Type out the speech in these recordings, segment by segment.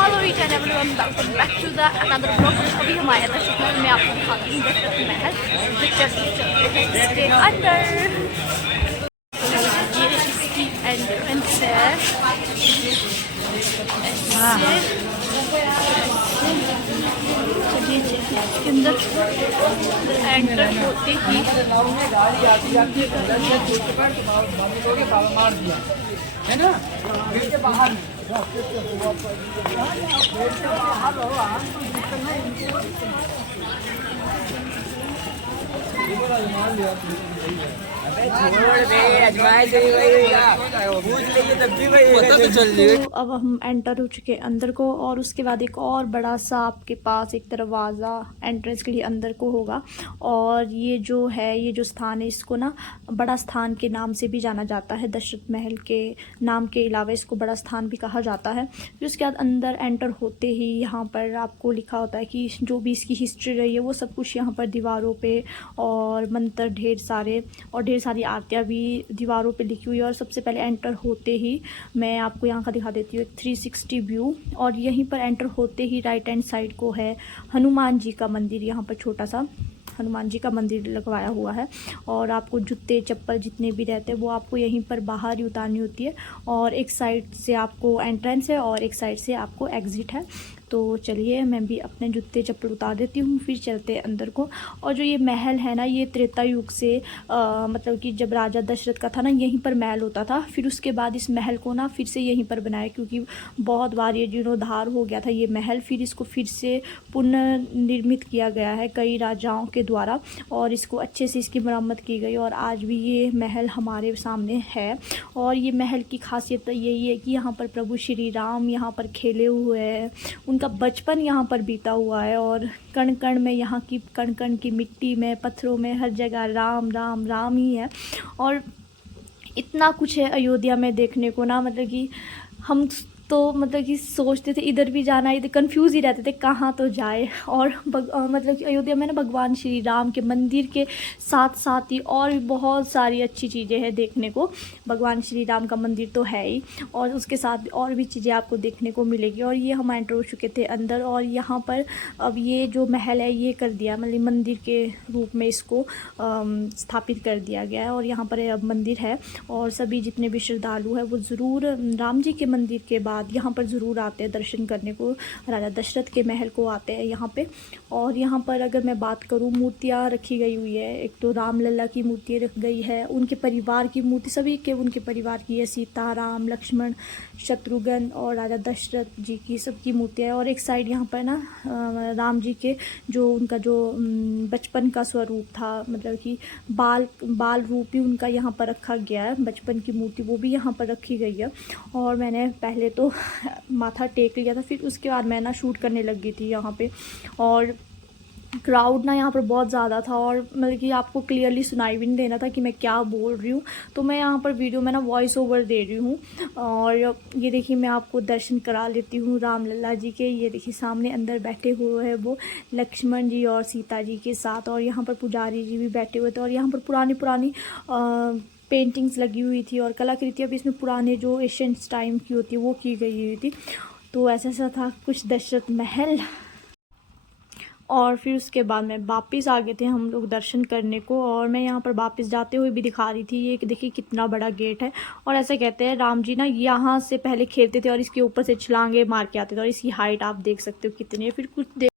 Hello and everyone, welcome back to the another blog. अभी हम आया था शहर में, आपको दिखाती हूँ दशरथ महल। चलते इसके अंदर। ये इसकी एंट्रेंस है। चलिए इसके अंदर एंटर होते ही है ना गेट के बाहर तो अब हम एंटर हो चुके हैं अंदर को, और उसके बाद एक और बड़ा सा आपके पास एक दरवाज़ा एंट्रेंस के लिए अंदर को होगा। और ये जो है, ये जो स्थान है, इसको ना बड़ा स्थान के नाम से भी जाना जाता है। दशरथ महल के नाम के अलावा इसको बड़ा स्थान भी कहा जाता है। फिर उसके बाद अंदर एंटर होते ही यहाँ पर आपको लिखा होता है कि जो भी इसकी हिस्ट्री रही है वो सब कुछ यहाँ पर दीवारों पे, और मंत्र ढेर सारे, और ढेर सारी आरतियाँ भी दीवारों पे लिखी हुई है। और सबसे पहले एंटर होते ही मैं आपको यहाँ का दिखा देती हूँ एक 360 व्यू। और यहीं पर एंटर होते ही राइट हैंड साइड को है हनुमान जी का मंदिर। यहाँ पर छोटा सा हनुमान जी का मंदिर लगवाया हुआ है। और आपको जूते चप्पल जितने भी रहते हैं वो आपको यहीं पर बाहर ही उतारनी होती है। और एक साइड से आपको एंट्रेंस है और एक साइड से आपको एग्ज़िट है। तो चलिए मैं भी अपने जूते चप्पल उतार देती हूँ, फिर चलते हैं अंदर को। और जो ये महल है ना, ये त्रेता युग से मतलब कि जब राजा दशरथ का था ना, यहीं पर महल होता था। फिर उसके बाद इस महल को ना फिर से यहीं पर बनाया, क्योंकि बहुत बार ये जीर्णोद्धार हो गया था ये महल। फिर इसको फिर से पुनर्निर्मित किया गया है कई राजाओं के द्वारा, और इसको अच्छे से इसकी मरम्मत की गई। और आज भी ये महल हमारे सामने है। और ये महल की खासियत यही है कि यहाँ पर प्रभु श्री राम यहाँ पर खेले हुए हैं, उनका बचपन यहाँ पर बीता हुआ है। और कण कण में, यहाँ की कण कण की मिट्टी में, पत्थरों में, हर जगह राम राम राम ही है। और इतना कुछ है अयोध्या में देखने को ना, मतलब कि हम तो मतलब कि सोचते थे इधर भी जाना, इधर कंफ्यूज ही रहते थे कहाँ तो जाए। और मतलब कि अयोध्या में ना भगवान श्री राम के मंदिर के साथ साथ ही और भी बहुत सारी अच्छी चीज़ें हैं देखने को। भगवान श्री राम का मंदिर तो है ही, और उसके साथ और भी चीज़ें आपको देखने को मिलेगी। और ये हम एंटर हो चुके थे अंदर, और यहाँ पर अब ये जो महल है ये कर दिया, मतलब मंदिर के रूप में इसको स्थापित कर दिया गया है। और यहाँ पर अब मंदिर है, और सभी जितने भी श्रद्धालु हैं वो ज़रूर राम जी के मंदिर के बाद यहाँ पर ज़रूर आते हैं दर्शन करने को। राजा दशरथ के महल को आते हैं यहाँ पे। और यहाँ पर अगर मैं बात करूँ, मूर्तियाँ रखी गई हुई है। एक तो राम लल्ला की मूर्ति रख गई है, उनके परिवार की मूर्ति, सभी के उनके परिवार की है, सीता, राम, लक्ष्मण, शत्रुघ्न और राजा दशरथ जी की सबकी मूर्तियाँ है। और एक साइड यहाँ पर ना राम जी के जो उनका जो बचपन का स्वरूप था, मतलब कि बाल रूप भी उनका यहाँ पर रखा गया है, बचपन की मूर्ति वो भी यहाँ पर रखी गई है। और मैंने पहले तो माथा टेक लिया था, फिर उसके बाद मैं ना शूट करने लग गई थी यहाँ पे। और क्राउड ना यहाँ पर बहुत ज़्यादा था, और मतलब कि आपको क्लियरली सुनाई भी नहीं देना था कि मैं क्या बोल रही हूँ। तो मैं यहाँ पर वीडियो में ना वॉइस ओवर दे रही हूँ। और ये देखिए मैं आपको दर्शन करा लेती हूँ राम लल्ला जी के। ये देखिए सामने अंदर बैठे हुए हैं वो लक्ष्मण जी और सीता जी के साथ। और यहाँ पर पुजारी जी भी बैठे हुए थे। और यहाँ पर पुरानी पेंटिंग्स लगी हुई थी, और कलाकृतियाँ भी इसमें पुराने जो एशियन टाइम की होती है वो की गई हुई थी। तो ऐसा था कुछ दशरथ महल। और फिर उसके बाद में वापस आ गए थे हम लोग दर्शन करने को। और मैं यहाँ पर वापस जाते हुए भी दिखा रही थी, ये देखिए कितना बड़ा गेट है। और ऐसा कहते हैं राम जी ना यहाँ से पहले खेलते थे और इसके ऊपर से छलांगे मार के आते थे। और इसकी हाइट आप देख सकते हो कितनी है। फिर कुछ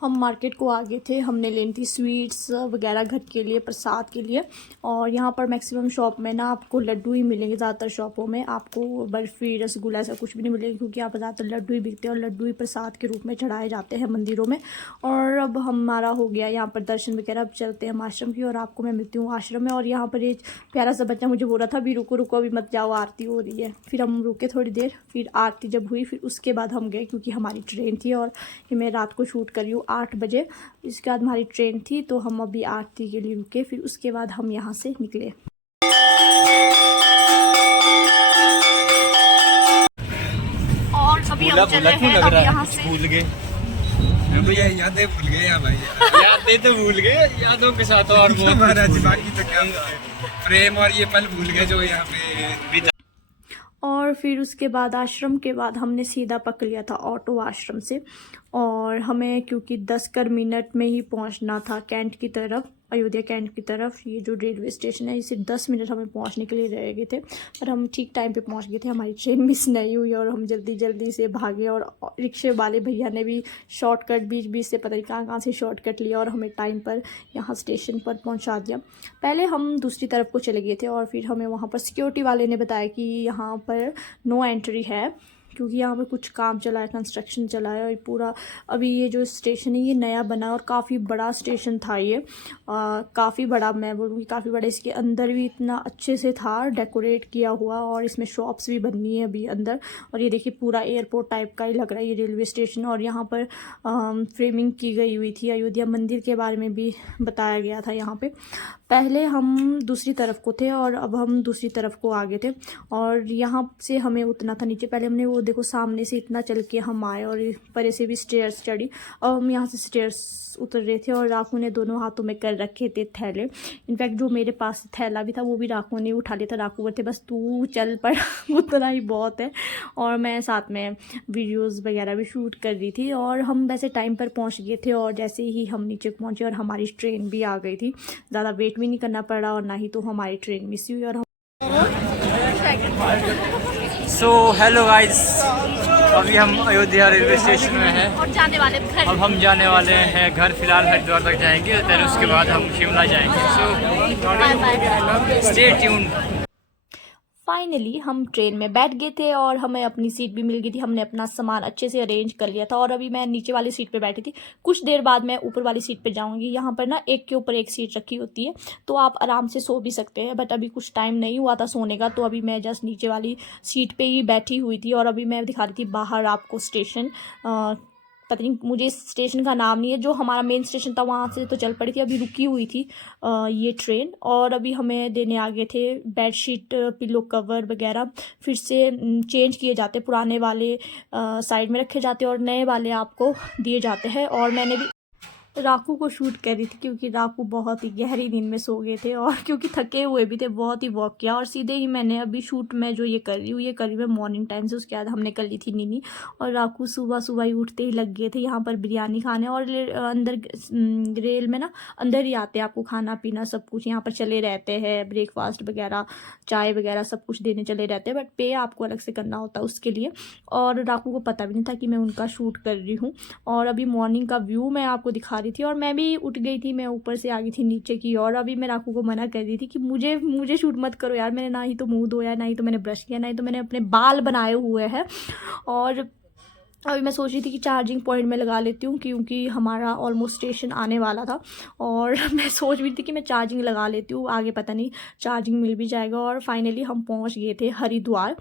हम मार्केट को आ गए थे, हमने लेनी थी स्वीट्स वगैरह घर के लिए, प्रसाद के लिए। और यहाँ पर मैक्सिमम शॉप में ना आपको लड्डू ही मिलेंगे। ज़्यादातर शॉपों में आपको बर्फ़ी, रसगुल्ला ऐसा कुछ भी नहीं मिलेगा, क्योंकि यहाँ पर ज़्यादातर लड्डू ही बिकते हैं, और लड्डू ही प्रसाद के रूप में चढ़ाए जाते हैं मंदिरों में। और अब हमारा हो गया यहाँ पर दर्शन वगैरह। अब चलते हैं हम आश्रम की, और आपको मैं मिलती हूँ आश्रम में। और यहाँ पर एक प्यारा सा बच्चा मुझे बोल रहा था अभी रुको रुको, अभी मत जाओ, आरती हो रही है। फिर हम रुके थोड़ी देर, फिर आरती जब हुई फिर उसके बाद हम गए, क्योंकि हमारी ट्रेन थी। और ये मैं रात को शूट कर रही हूँ 8 बजे। इसके बाद हमारी ट्रेन थी, तो हम अभी आरती के लिए रुके, फिर उसके बाद हम यहाँ से निकले। और अभी हम चले हैं अब यहाँ से। भूल गए भैया, यादें भूल गए या भाई? यादें तो भूल गए, यादों के साथ और महाराज बाकी तो क्या प्रेम और ये पल भूल गए जो यहाँ पे। और फिर उसके बाद आश्रम के बाद हमने सीधा पकड़ लिया था ऑटो आश्रम से। और हमें क्योंकि 10 मिनट में ही पहुंचना था कैंट की तरफ, अयोध्या कैंट की तरफ। ये जो रेलवे स्टेशन है इसे 10 मिनट हमें पहुंचने के लिए रह गए थे, पर हम ठीक टाइम पे पहुंच गए थे। हमारी ट्रेन मिस नहीं हुई और हम जल्दी जल्दी से भागे। और रिक्शे वाले भैया ने भी शॉर्टकट बीच बीच से पता नहीं कहाँ से शॉर्टकट लिया और हमें टाइम पर यहाँ स्टेशन पर पहुँचा दिया। पहले हम दूसरी तरफ को चले गए थे और फिर हमें वहाँ पर सिक्योरिटी वाले ने बताया कि यहाँ पर नो एंट्री है, क्योंकि यहाँ पे कुछ काम चला है, कंस्ट्रक्शन चला है। और पूरा अभी ये जो स्टेशन है ये नया बना और काफ़ी बड़ा स्टेशन था ये, काफ़ी बड़ा, मैं बोलूँगी काफ़ी बड़ा। इसके अंदर भी इतना अच्छे से था डेकोरेट किया हुआ और इसमें शॉप्स भी बननी है अभी अंदर। और ये देखिए पूरा एयरपोर्ट टाइप का ही लग रहा है ये रेलवे स्टेशन। और यहाँ पर फ्रेमिंग की गई हुई थी, अयोध्या मंदिर के बारे में भी बताया गया था यहाँ पे। पहले हम दूसरी तरफ को थे और अब हम दूसरी तरफ को आ गए थे। और यहाँ से हमें उतना था नीचे, पहले हमने वो देखो सामने से इतना चल के हम आए और परे से भी स्टेयर्स चढ़ी। अब हम यहाँ से स्टेयर्स उतर रहे थे और राखू ने दोनों हाथों में कर रखे थे थैले। इनफैक्ट जो मेरे पास थैला भी था वो भी राखू ने उठा लिया था। राखू बोलते बस तू चल पड़ उतना ही बहुत है। और मैं साथ में वीडियोस वगैरह भी शूट कर रही थी। और हम वैसे टाइम पर पहुँच गए थे और जैसे ही हम नीचे पहुँचे और हमारी ट्रेन भी आ गई थी, ज़्यादा वेट भी नहीं करना पड़ा और ना ही तो हमारी ट्रेन मिस हुई। और हम सो हेलो गाइस, अभी हम अयोध्या रेलवे स्टेशन में हैं और जाने वाले घर। अब हम जाने वाले हैं घर। फिलहाल हरिद्वार तक जाएंगे, फिर उसके बाद हम शिमला जाएंगे। So stay tuned. फाइनली हम ट्रेन में बैठ गए थे और हमें अपनी सीट भी मिल गई थी। हमने अपना सामान अच्छे से अरेंज कर लिया था और अभी मैं नीचे वाली सीट पे बैठी थी। कुछ देर बाद मैं ऊपर वाली सीट पे जाऊंगी। यहाँ पर ना एक के ऊपर एक सीट रखी होती है तो आप आराम से सो भी सकते हैं, बट अभी कुछ टाइम नहीं हुआ था सोने का, तो अभी मैं जस्ट नीचे वाली सीट पे ही बैठी हुई थी। और अभी मैं दिखा रही थी बाहर आपको स्टेशन, पता नहीं मुझे स्टेशन का नाम नहीं है, जो हमारा मेन स्टेशन था वहाँ से तो चल पड़ी थी, अभी रुकी हुई थी ये ट्रेन। और अभी हमें देने आ गए थे बेडशीट, पिलो कवर वगैरह, फिर से चेंज किए जाते, पुराने वाले साइड में रखे जाते और नए वाले आपको दिए जाते हैं। और मैंने भी राकू को शूट कर रही थी क्योंकि राकू बहुत ही गहरी नींद में सो गए थे और क्योंकि थके हुए भी थे, बहुत ही वॉक किया। और सीधे ही मैंने अभी शूट में जो ये कर रही हूँ ये कर रही मैं मॉर्निंग टाइम से, उसके बाद हमने कर ली थी नीनी। और राकू सुबह सुबह ही उठते ही लग गए थे यहाँ पर बिरयानी खाने। और अंदर रेल में ना अंदर ही आते हैं, आपको खाना पीना सब कुछ यहाँ पर चले रहते हैं, ब्रेकफास्ट वगैरह चाय वगैरह सब कुछ देने चले रहते हैं, बट पे आपको अलग से करना होता है उसके लिए। और राकू को पता भी नहीं था कि मैं उनका शूट कर रही हूँ। और अभी मॉर्निंग का व्यू मैं आपको दिखा रही थी और मैं भी उठ गई थी, मैं ऊपर से आ गई थी नीचे की। और अभी मैं राकू को मना कर रही थी कि मुझे शूट मत करो यार, मैंने ना ही तो मुंह धोया, ना ही तो मैंने ब्रश किया, ना ही तो मैंने अपने बाल बनाए हुए हैं। और अभी मैं सोच रही थी कि चार्जिंग पॉइंट में लगा लेती हूँ क्योंकि हमारा ऑलमोस्ट स्टेशन आने वाला था। और मैं सोच रही थी कि मैं चार्जिंग लगा लेती हूँ, आगे पता नहीं चार्जिंग मिल भी जाएगा। और फाइनली हम पहुँच गए थे हरिद्वार।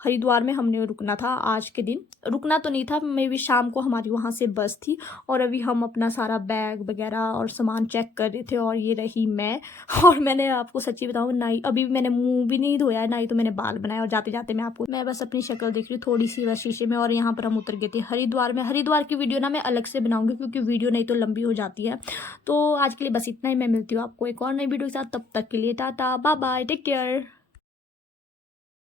हरिद्वार में हमने रुकना था आज के दिन, रुकना तो नहीं था, मे भी शाम को हमारी वहाँ से बस थी। और अभी हम अपना सारा बैग वगैरह और सामान चेक कर रहे थे और ये रही मैं। और मैंने आपको सच्ची बताऊँ, ना ही अभी मैंने मुंह भी नहीं धोया, ना ही तो मैंने बाल बनाया। और जाते जाते मैं बस अपनी शक्ल देख रही हूँ थोड़ी सी बस शीशे में। और यहाँ पर हम उतर गए थे हरिद्वार में। हरिद्वार की वीडियो ना मैं अलग से बनाऊंगी क्योंकि वीडियो नहीं तो लंबी हो जाती है। तो आज के लिए बस इतना ही, मैं मिलती हूँ आपको एक और नई वीडियो के साथ, तब तक के लिए ta-ta bye bye, take care.